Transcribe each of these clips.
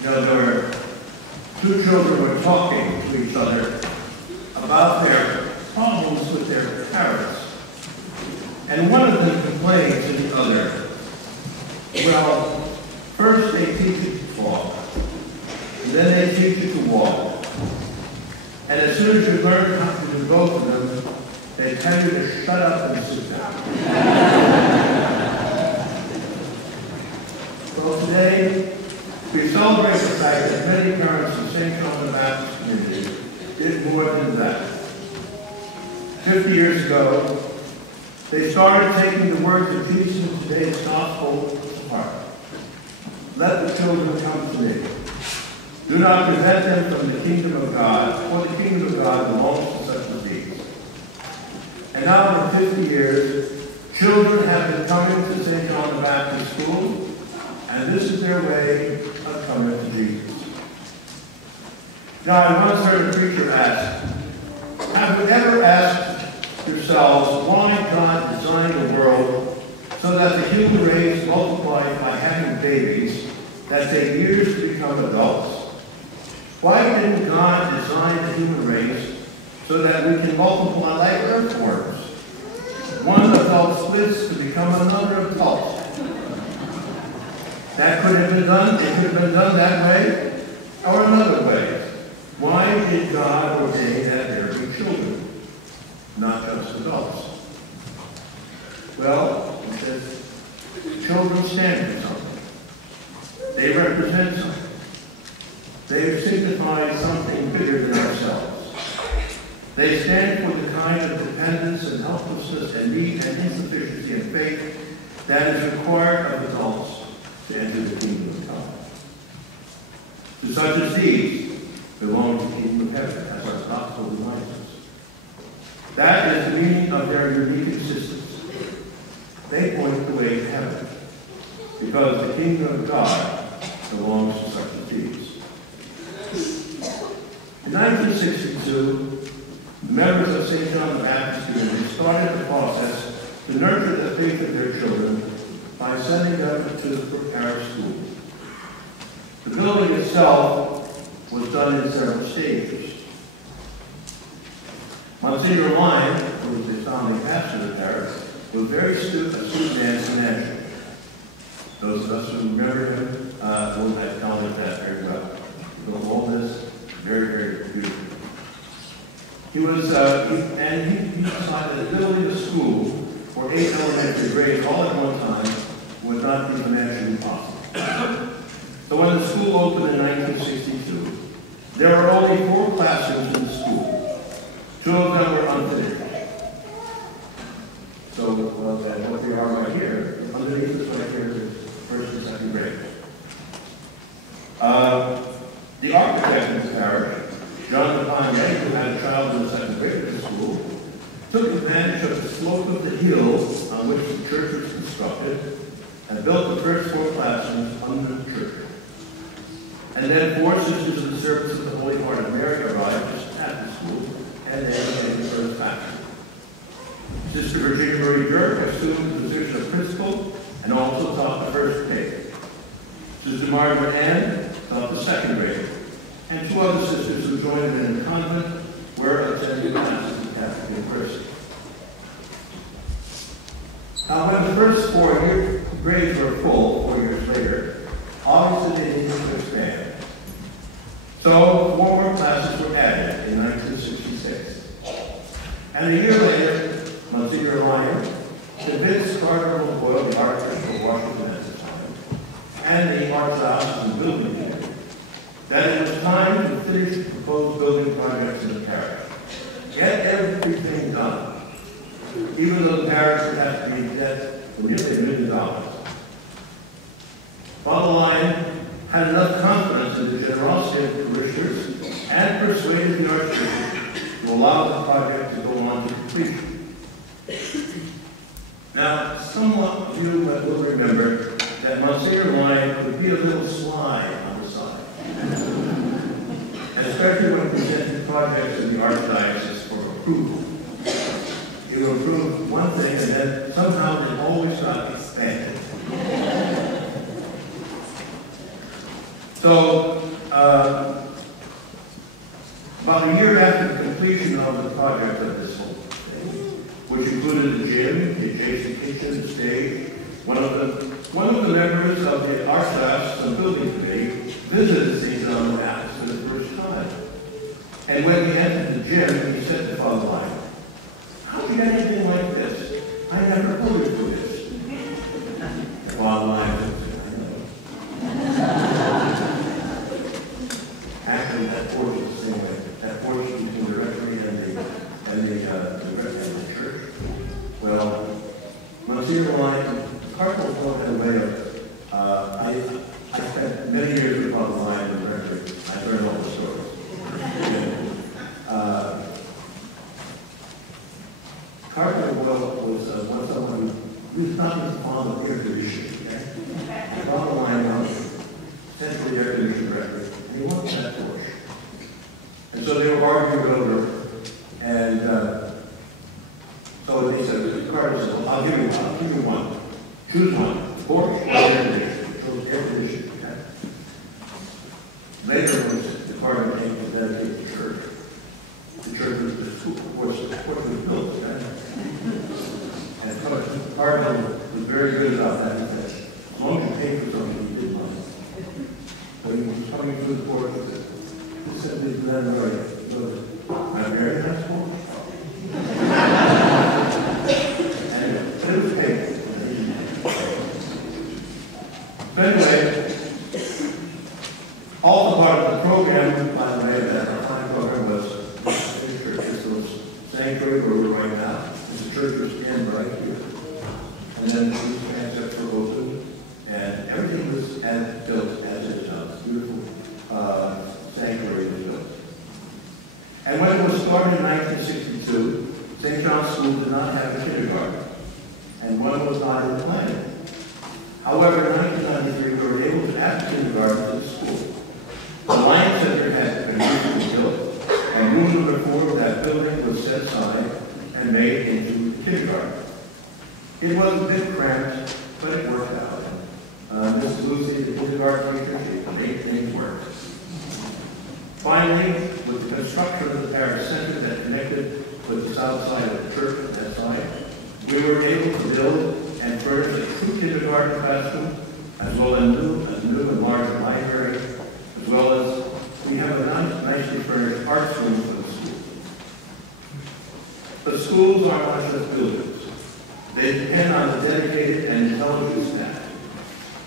You know, there were two children were talking to each other about their problems with their parents. And one of them complained to the other, well, first they teach you to talk, and then they teach you to walk. And as soon as you learn how to do both of them, they tell you to shut up and sit down. Well, today, we celebrate the fact that many parents in St. John the Baptist community did more than that. 50 years ago, they started taking the words of Jesus in today's gospel to heart. Let the children come to me. Do not prevent them from the kingdom of God, for the kingdom of God belongs to such as these. And now for 50 years, children have been coming to St. John the Baptist School, and this is their way of coming to Jesus. Now, I once heard a preacher ask, have you ever asked yourselves why God designed the world so that the human race multiplied by having babies that take years to become adults? Why didn't God design the human race so that we can multiply like earthworms? One adult splits to become another adult. That could have been done, it could have been done that way, or another way. Why did God ordain that there be children, not just adults? Well, it says, children stand for something. They represent something. They signify something bigger than ourselves. They stand for the kind of dependence and helplessness and need and insufficiency and faith that is required of adults to enter the kingdom of God. To such as these belong to the kingdom of heaven, as our gospel reminds us. That is the meaning of their unique existence. They point the way to heaven, because the kingdom of God belongs to such as these. In 1962, the members of St. John the Baptist community started the process to nurture the faith of their children by sending them to the parish school. The building itself was done in several stages. Msgr. Lyon, who was the founding pastor of the parish, was very astute man financially. Those of us who remember him will acknowledge that very well. He built all this very, very beautifully. He decided that building a school for 8 elementary grades all at one time would not be financially possible. So when the school opened in 1962, there were only 4 classrooms in the school. 2 of them were unfinished. So what we are right here, underneath us right here is first and second grade. The architect of the parish, John Ray, who had a child in the second grade at the school, took advantage of the slope of the hill on which the church was constructed and built the first 4 classrooms under the church. And then 4 sisters of the Service of the Holy Heart of Mary arrived just at the school, and they became the first faculty. Sister Virginia Marie Dirk assumed the position of principal and also taught the first grade. Sister Margaret Ann taught the second grade, and 2 other sisters who joined in the convent were attending classes at Catholic University. Now, when the first 4 grades were full, 4 years later, obviously they needed to expand. So 4 more classes were added in 1966. And a year later, Msgr. Lyon convinced Cardinal Boyle, the Archbishop of Washington at the time, and the Archdiocesan Building Committee, that it was time to finish the proposed building projects in the parish. Get everything done, even though the parish would have to be in debt for nearly $1 million. Father Lyon had enough confidence in the generosity of the parishioners and persuaded the Archbishop to allow the project to go on to completion. Now, some of you will remember that Msgr. Lyon could be a little sly on the side, and especially when presenting projects in the Archdiocese for approval. He would approve one thing, and then somehow it always got expanded. So which included the gym, the adjacent kitchen, the stage. One of the members of the art class, some building committee, visited St. John the Baptist for the first time. And when he entered the gym, he said to Father Lyon, "How do you get anything like this? I never voted for this." Father Lyon said, "I know." Actually, that porch is the same way. That porch between the rectory and the church. Well, Msgr. Lyon, Cardinal thought in a way of, I spent many years with Father Lyon in the rectory. I learned all the stories. Cardinal was someone who was not as fond of air conditioning. Okay? Father Lyon centrally air conditioned rectory, and he wanted that porch. And so they were arguing over, and so he said, Cardinal said, "Well, I'll give you one. Choose one. Porch or air conditioning." It was air conditioning. Okay? Later, when the Cardinal came to dedicate the church was the school, of course, was built. Okay? And so the Cardinal was very good about that. He said, as long as you pay for something, you did money. When he was coming through the porch, he said, "This man, I'm very nice porch." And it was paid. But anyway, all the part of the program, by the way, that time program was the church. This was sanctuary where we're right now. The church was in right here. And then these transepts were open, and everything was built as it is now. This beautiful sanctuary was built. And when it was started in 1962, St. John's School did not have a kindergarten, and one was not in plan. However, in 1993, we were able to add kindergarten to the school. The Lion Center had been recently built, and room number 4 of that building was set aside and made into kindergarten. It was a bit cramped, but it worked out. Mrs. Lucy, the kindergarten teacher, she made things work. Finally, with the construction of the parish center that connected with the south side of the church on that side, we were able to build and furnish a true kindergarten classroom, as well as a new and large library, as well as we have a nicely furnished art room for the school. But schools are not just buildings. They depend on a dedicated and intelligent staff.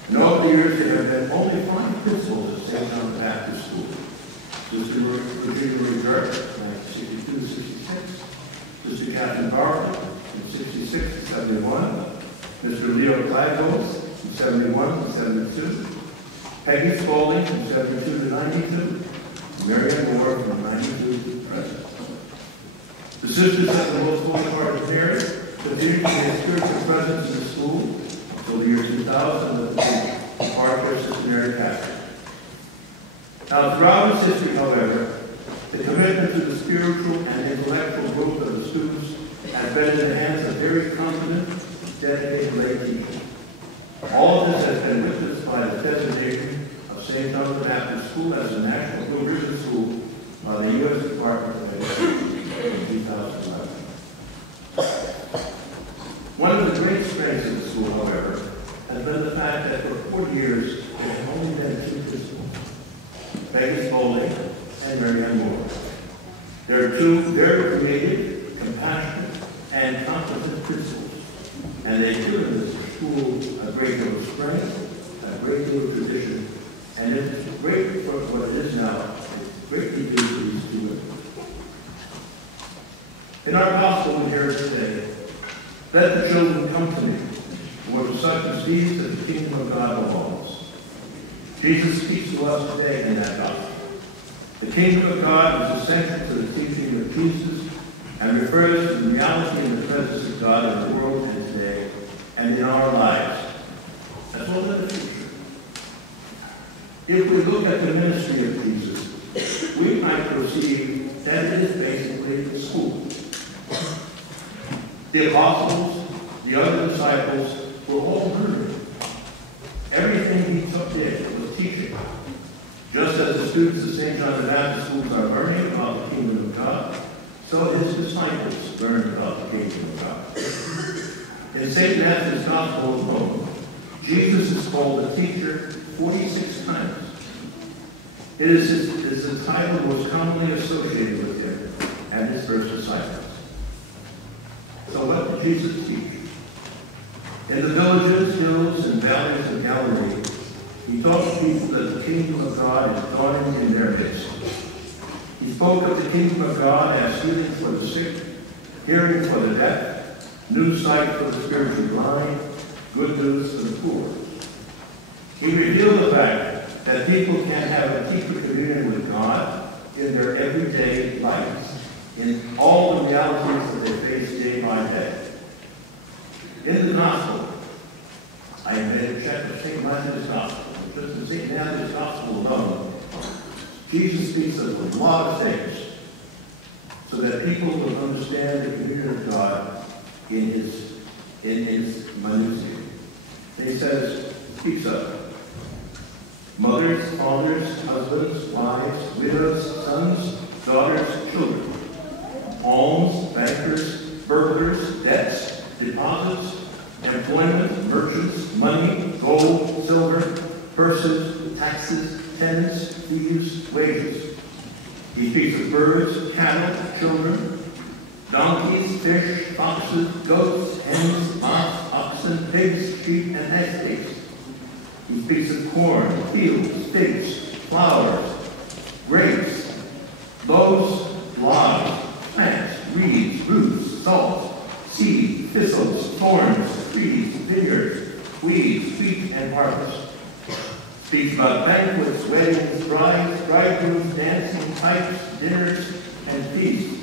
In all the years, there have been only 5 principals at St. John the Baptist School. Sister Virginia Reserve, 1962-66. Sister Catherine Bartlett, from 66 to 71. Mr. Leo Klagos, from 71 to 72. Peggy Spaulding, from 72 to 92. Marianne Moore, from 92 to present. The sisters of the most holy heart of Mary continued to be a spiritual presence in the school until the year 2000, when the part of their Sister Mary Catholic. Now, throughout its history, however, the commitment to the spiritual and intellectual growth of the students has been in the hands of very competent, dedicated lay teachers. All of this has been witnessed by the designation of St. John the Baptist School as a National Provision School by the U.S. Department of Education in 2011. One of the great strengths of the school, however, has been the fact that for 40 years there have only been 2 principals, Peggy Spaulding and Marianne Moore. They're 2 very creative, compassionate, and competent principals, and they've given this school a great deal of strength, a great deal of tradition, and it's great for what it is now. It's greatly due to these 2 women. In our gospel we hear today, "Let the children come to me, for to such as these that the kingdom of God belongs." Jesus speaks to us today in that gospel. The kingdom of God is essential to the teaching of Jesus and refers to the reality and the presence of God in the world and today and in our lives, as well as the future. If we look at the ministry of Jesus, we might perceive that it is basically the school. The apostles, the other disciples, were all learning. Everything he took in was teaching. Just as the students of St. John the Baptist schools are learning about the kingdom of God, so his disciples learned about the kingdom of God. In St. Matthew's Gospel alone, Jesus is called a teacher 46 times. It is the title most commonly associated with him and his first disciples. So what did Jesus teach? In the villages, hills, and valleys of Galilee, he taught people that the kingdom of God is dawning in their midst. He spoke of the kingdom of God as healing for the sick, hearing for the deaf, new sight for the spiritually blind, good news for the poor. He revealed the fact that people can have a deeper communion with God in their everyday lives, in all the realities that they face day by day. In the Gospel, I made a check of St. Matthew's Gospel. Just in St. Matthew's Gospel alone, Jesus speaks of a lot of things so that people will understand the communion of God in his minutiae. He speaks of mothers, fathers, husbands, wives, widows, sons, daughters, children, alms, bankers, burglars, debts, deposits, employment, merchants, money, gold, silver, purses, taxes, tenants, fees, wages. He speaks of birds, cattle, children, donkeys, fish, foxes, goats, hens, oxen, pigs, sheep, and estates. He speaks of corn, fields, figs, flowers, grapes, loaves, logs, plants, reeds, roots, salt, seed, thistles, thorns, trees, vineyards, weeds, wheat, and harvest. Speaks about banquets, weddings, bridegrooms, dancing, pipes, dinners, and feasts.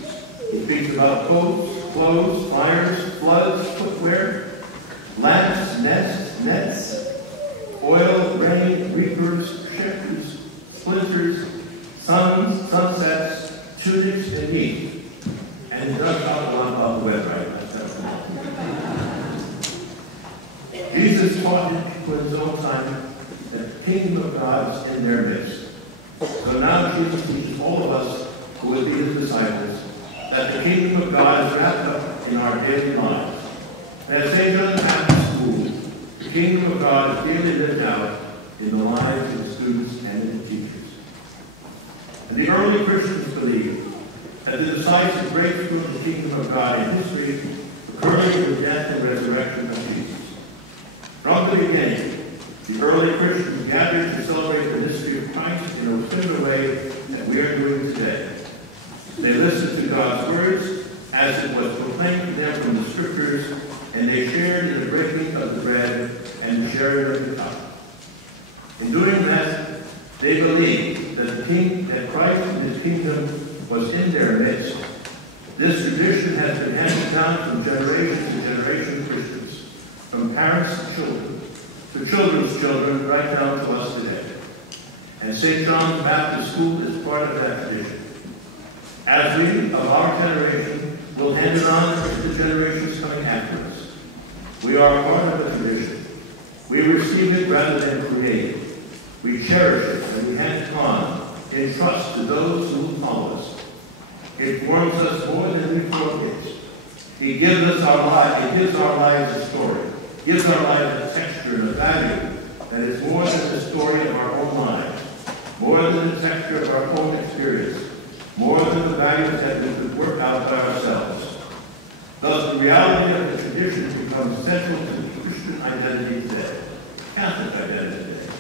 He speaks about coats, clothes, fires, floods, footwear, lamps, nets, oil, rain, reapers, shepherds, splinters, suns, sunsets, tunics, and meat. And he does talk a lot about the weather, right? Jesus taught people in his own time that the kingdom of God is in their midst. So now Jesus teaches all of us who would be his disciples that the kingdom of God is wrapped up in our daily lives. And at St. John the Baptist School, the kingdom of God is daily lived out in the lives of the students and in the teachers. And the early Christians believed that the decisive breakthrough of the kingdom of God in history occurred in the death and resurrection of Jesus. From the beginning, the early Christians gathered to celebrate the mystery of Christ in a similar way that we are doing today. They listened to God's words as it was proclaimed to them from the Scriptures, and they shared in the breaking of the bread and the sharing of the cup. In doing that, they believed that Christ and his kingdom was in their midst. This tradition has been handed down from generation to generation of Christians, from parents to children, to children's children, right down to us today. And St. John's Baptist School is part of that tradition. As we, of our generation, will hand it on to the generations coming after us. We are part of the tradition. We receive it rather than create it. We cherish it and we hand it on in trust to those who will follow us. It forms us more than we form it. He gives us our life. It gives our lives a story. Gives our lives a texture and a value that is more than the story of our own lives, more than the texture of our own experience, more than the values that we could work out by ourselves. Thus, the reality of the tradition becomes central to the Christian identity today, Catholic identity today.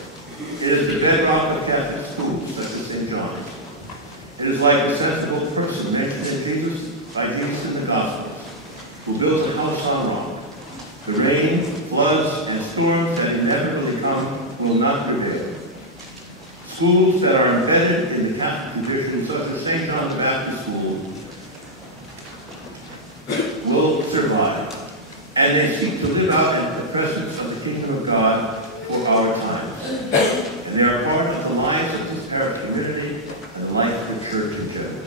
It is the bedrock of Catholic schools, such as St. John's. It is like a sensible person mentioned by Jesus in the Gospels, who built a house on rock. The rain, floods, and storms that inevitably come will not prevail. Schools that are embedded in the Catholic tradition, such as St. John's Baptist School, will survive. And they seek to live out in the presence of the kingdom of God for our times. And they are part of the lives of this parish community and the life of the church in general.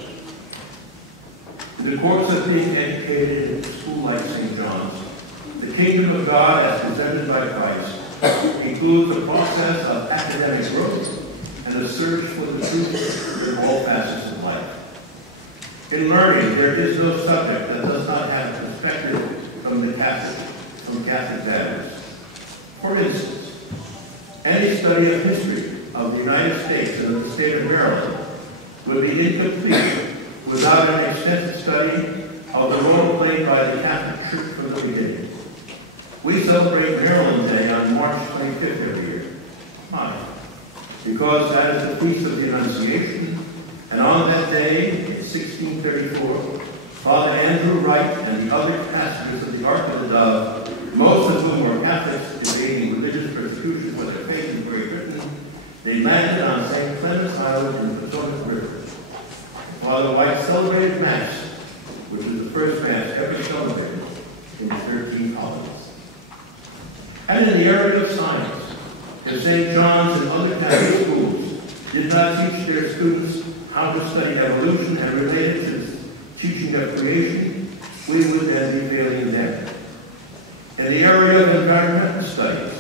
In the course of being educated in a school like St. John's, the kingdom of God as presented by Christ includes a process of academic growth and a search for the truth in all facets of life. In learning, there is no subject that does not have perspective from the from Catholic values. For instance, any study of history of the United States and of the state of Maryland would be incomplete without an extensive study of the role played by the Catholic Church from the beginning. We celebrate Maryland Day on March 25th every year. Why? Because that is the Feast of the Annunciation, and on that day, in 1634, Father Andrew Wright and the other pastors of the Ark of the Dove, most of whom were Catholics evading religious persecution for their faith in Great Britain, they landed on St. Clement's Island in the Potomac River. Father White celebrated Mass, which was the first Mass ever celebrated in the 13 colonies. And in the area of science, the St. John's and other Catholic schools did not teach their students how to study evolution and relate it to the teaching of creation, we would then be failing them. In the area of environmental studies,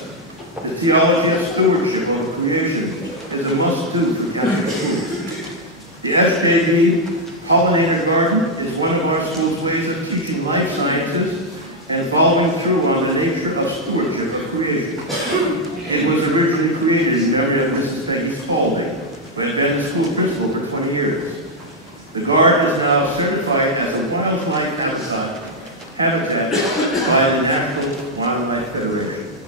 the theology of stewardship of creation is a must-do for Catholic schools. The SJB Pollinator Garden is one of our school's ways of teaching life sciences and following through on the nature of stewardship of creation. It was originally created in memory of Mrs. Peggy Spaulding, who had been the school principal for 20 years. The garden is now certified as a wildlife habitat by the National Wildlife Federation.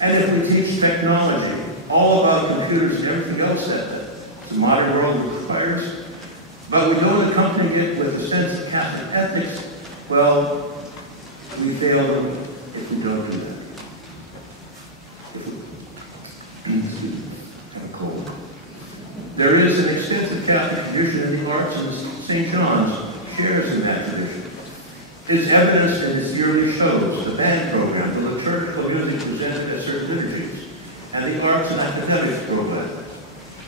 And if we teach technology, all about computers and everything else that the modern world requires, but we don't accompany it with a sense of Catholic ethics, well, we fail them if we don't do that. There is an extensive Catholic tradition in the arts, and St. John's shares in that tradition. It's evidenced in its yearly shows, the band program, the liturgical music presented at certain liturgies, and the arts and academics program.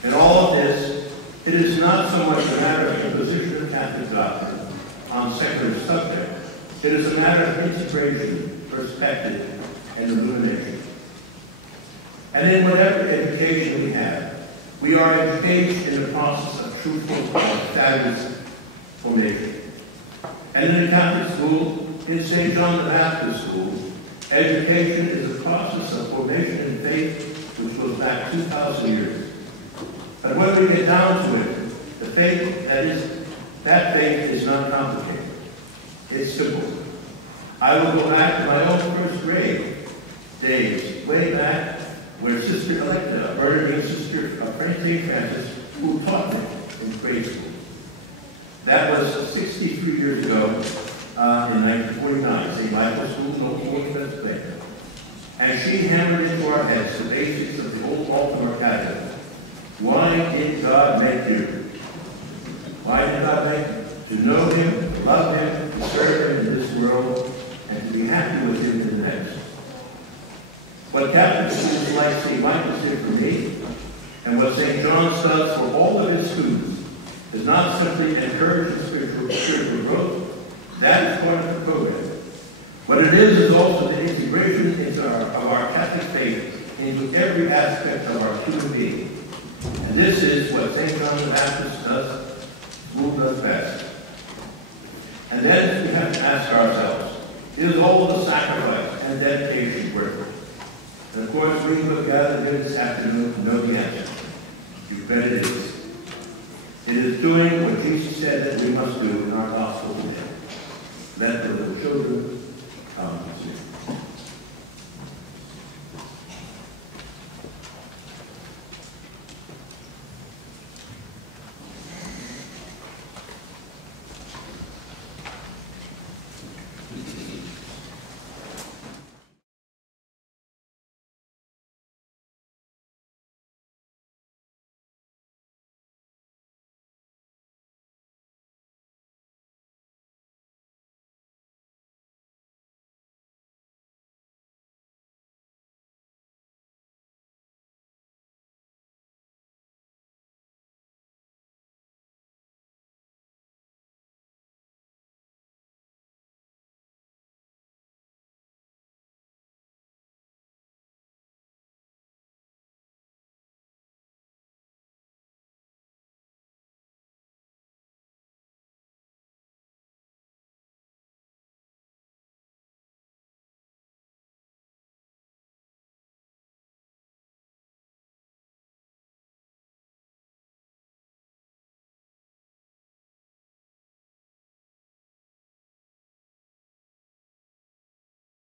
In all of this, it is not so much a matter of imposition of Catholic doctrine on secular subjects. It is a matter of integration, perspective, and illumination. And in whatever education we have, we are engaged in the process of truthful values formation. And in a Catholic school, in St. John the Baptist School, education is a process of formation in faith which goes back 2,000 years. But when we get down to it, the faith that faith is not complicated. It's simple. I will go back to my own first grade days, way back, where Sister Electa, a Bernardine sister of St. Francis, who taught me in grade school. That was 63 years ago in 1949, St. Michael's School, no more Pennsylvania. And she hammered into our heads the basics of the old Baltimore Catechism. Why did God make you? Why did God make you? To know Him, to love Him, to serve Him in this world, and to be happy with Him in the next. What Catholic students like St. Michael's did for me, and what St. John's does for all of his students, is not simply encourage spiritual growth. That is part of the program. What it is also the integration of our Catholic faith into every aspect of our human being. And this is what St. John the Baptist does, who does best. And then we have to ask ourselves, is all the sacrifice and dedication worth it? And of course, we who have gathered here this afternoon know the answer. You bet it is. It is doing what Jesus said that we must do in our gospel today. Let the little children